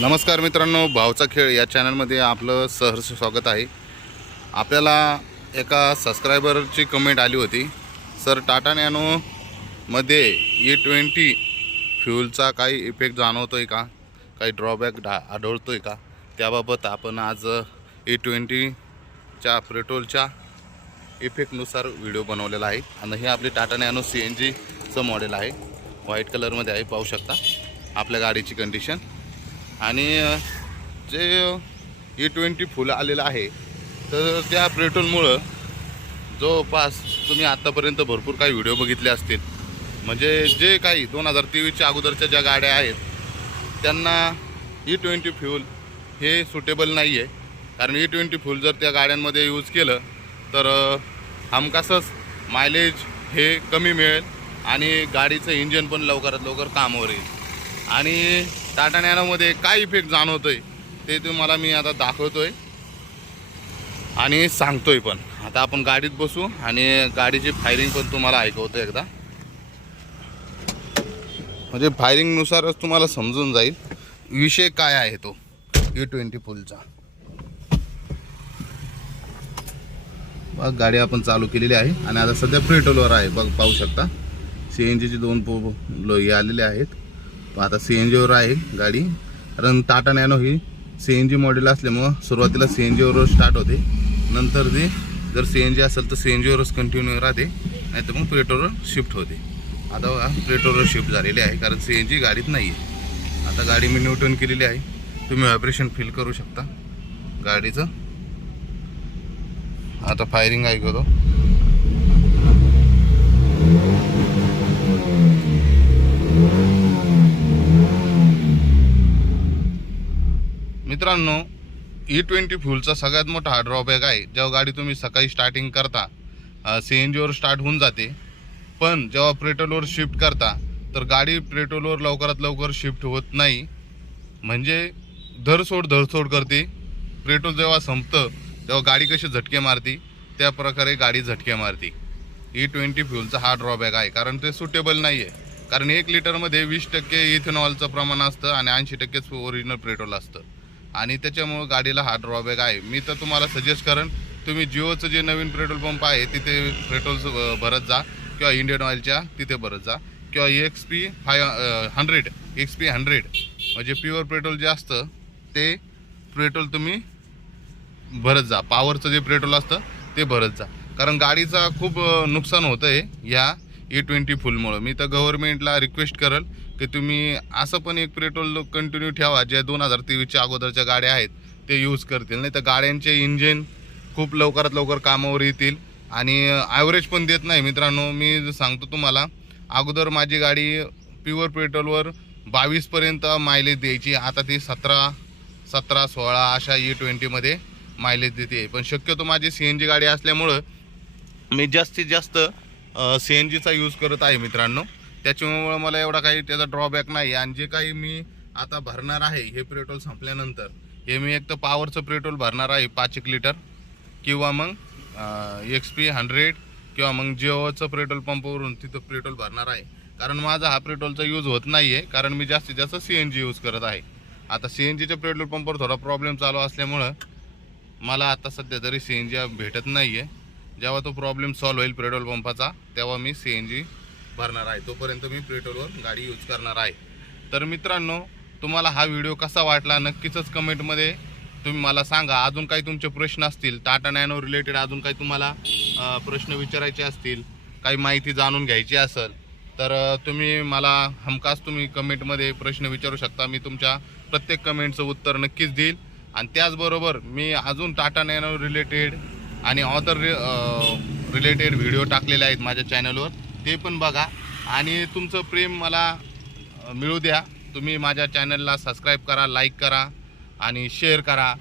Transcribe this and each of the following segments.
नमस्कार मित्रांनो भावचा खेळ या चॅनलमध्ये आपलं सहर्ष स्वागत आहे. आपल्याला एका सबस्क्रायबरची कमेंट आली होती. सर टाटा नॅनोमध्ये ई e ट्वेंटी फ्यूलचा काही इफेक्ट जाणवतो आहे का? काही ड्रॉबॅक ढा आढळतो आहे का? त्याबाबत आपण आज ई ट्वेंटीच्या पेट्रोलच्या इफेक्टनुसार व्हिडिओ बनवलेला आहे. आणि हे आपली टाटा नॅनो सी एन जीचं मॉडेल आहे. व्हाईट कलरमध्ये आहे पाहू शकता. आपल्या गाडीची कंडिशन आणि जे ई ट्वेंटी e फुलं आलेलं आहे तर त्या पेट्रोलमुळं जवळपास तुम्ही आत्तापर्यंत भरपूर काही व्हिडिओ बघितले असतील. म्हणजे जे काही दोन हजार तेवीसच्या अगोदरच्या ज्या गाड्या आहेत त्यांना ई ट्वेंटी फ्यूल हे सुटेबल नाही आहे कारण ई ट्वेंटी फ्यूल जर त्या गाड्यांमध्ये यूज केलं तर हमखासच मायलेज हे कमी मिळेल आणि गाडीचं इंजन पण लवकरात लवकर कामावर येईल. आणि टाटा नॅनोमध्ये काय इफेक्ट जाणवतोय ते तुम्हाला मी आता दाखवतोय. आणि सांगतोय पण. आता आपण गाडीत बसू आणि गाडीची फायरिंग पण तुम्हाला ऐकवतो एकदा. म्हणजे फायरिंगनुसारच तुम्हाला समजून जाईल. विषय काय आहे तो? ए ट्वेंटी फुलचा बघ गाडी आपण चालू केलेली आहे. आणि आता सध्या पेट्रोलवर आहे. बघ पाहू शकता. सी एन जीचे दोन पो लोही हे आलेले आहेत. आता सी एन जीवर आहे गाडी. कारण टाटा नॅनो ही सी एन जी मॉडेल असल्यामुळं सुरुवातीला सी एन जीवर स्टार्ट होते. नंतर ते जर सी एन जी असेल तर सी एन जीवरच कंटिन्यू राहते. नाही तर मग पेट्रोलवर शिफ्ट होते. आता बघा पेट्रोलवर शिफ्ट झालेली आहे. कारण सी एन जी गाडीत नाही आहे आता गाडी मी न्यूटन केलेली आहे. तुम्ही व्हायब्रेशन फील करू शकता. गाडीचं. आता फायरिंग ऐकवतो मित्रांनो ई ट्वेंटी फ्यूलचा सगळ्यात मोठा हा ड्रॉबॅक आहे जेव्हा गाडी तुम्ही सकाळी स्टार्टिंग करता सी एन जीवर स्टार्ट होऊन जाते. पण जेव्हा पेट्रोलवर शिफ्ट करता तर गाडी पेट्रोलवर लवकरात लवकर शिफ्ट होत नाही. म्हणजे धरसोड धरसोड करते. पेट्रोल जेव्हा संपतं तेव्हा गाडी कशी झटके मारती त्या प्रकारे गाडी झटके मारती. ई ट्वेंटी फ्यूलचा हा ड्रॉबॅक आहे कारण ते सुटेबल नाही आहे कारण एक लिटरमध्ये वीस टक्के इथेनॉलचं प्रमाण असतं आणि ऐंशी टक्केच ओरिजिनल पेट्रोल असतं. आणि त्याच्यामुळं गाडीला हा ड्रॉबॅक आहे. मी तर तुम्हाला सजेस्ट करेन तुम्ही जिओचं जे नवीन पेट्रोल पंप आहे तिथे पेट्रोल भरत जा. किंवा इंडियन ऑइलच्या तिथे भरत जा. किंवा X P five hundred X P hundred म्हणजे प्युअर पेट्रोल जे असतं ते पेट्रोल तुम्ही भरत जा. पॉवरचं जे पेट्रोल असतं ते भरत जा. कारण गाडीचा खूप नुकसान होतं आहे या ई ट्वेंटी फुलमुळं मी तर गव्हर्नमेंटला रिक्वेस्ट करेल की तुम्ही असं पण एक पेट्रोल कंटिन्यू ठेवा ज्या दोन हजार तेवीसच्या अगोदरच्या गाड्या आहेत ते यूज करतील. नाही तर गाड्यांचे इंजिन खूप लवकरात लवकर कामावर येतील. आणि ॲव्हरेज पण देत नाही. मित्रांनो मी सांगतो तुम्हाला अगोदर माझी गाडी प्युअर पेट्रोलवर बावीसपर्यंत मायलेज द्यायची. आता ती सतरा सतरा सोळा अशा ई ट्वेंटीमध्ये मायलेज देते. पण शक्यतो माझी सी एन जी गाडी असल्यामुळं मी जास्तीत जास्त सी एन जीचा यूज करत आहे मित्रांनो. त्याच्यामुळं मला एवढा काही त्याचा ड्रॉबॅक नाही. आणि जे काही मी आता भरणार आहे हे पेट्रोल संपल्यानंतर हे मी एक तर पॉवरचं पेट्रोल भरणार आहे पाच एक लिटर किंवा मग एक्स पी हंड्रेड किंवा मग जिओचं पेट्रोल पंपवरून तिथं पेट्रोल भरणार आहे. कारण माझा हा पेट्रोलचा यूज होत नाही आहे कारण मी जास्तीत जास्त सी एन जी यूज करत आहे. आता सी एन जीच्या पेट्रोल पंपवर थोडा प्रॉब्लेम चालू असल्यामुळं मला आता सध्या तरी सी एन जी भेटत नाही आहे जेव्हा तो प्रॉब्लेम सॉल्व्ह होईल पेट्रोल पंपाचा तेव्हा मी सी एन जी भरणार आहे. तोपर्यंत मी पेट्रोलवर गाडी यूज करणार आहे. तर मित्रांनो तुम्हाला हा व्हिडिओ कसा वाटला नक्कीच कमेंटमध्ये तुम्ही मला सांगा. अजून काही तुमचे प्रश्न असतील टाटा नॅनो रिलेटेड अजून काही तुम्हाला प्रश्न विचारायचे असतील काही माहिती जाणून घ्यायची असेल तर तुम्ही मला हमखास तुम्ही कमेंटमध्ये प्रश्न विचारू शकता. मी तुमच्या प्रत्येक कमेंटचं उत्तर नक्कीच देईल. आणि त्याचबरोबर मी अजून टाटा नॅनो रिलेटेड आणि ऑदर रिलेटेड व्हिडिओ टाकलेले आहेत माझ्या चॅनलवर ते पण बघा. आणि तुमचं प्रेम मला मिळू द्या. तुम्ही माझ्या चॅनलला सबस्क्राईब करा लाईक करा आणि शेअर करा.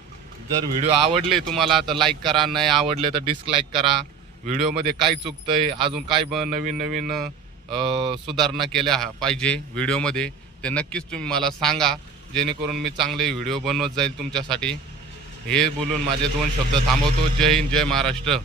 जर व्हिडिओ आवडले तुम्हाला तर लाईक करा. नाही आवडले तर डिसलाईक करा. व्हिडिओमध्ये काय चुकतं आहे अजून काय ब नवीन नवीन सुधारणा केल्या पाहिजे व्हिडिओमध्ये ते नक्कीच तुम्ही मला सांगा. जेणेकरून मी चांगले व्हिडिओ बनवत जाईल तुमच्यासाठी. हे बोलून माझे दोन शब्द थांबवतो. जय हिंद जय महाराष्ट्र.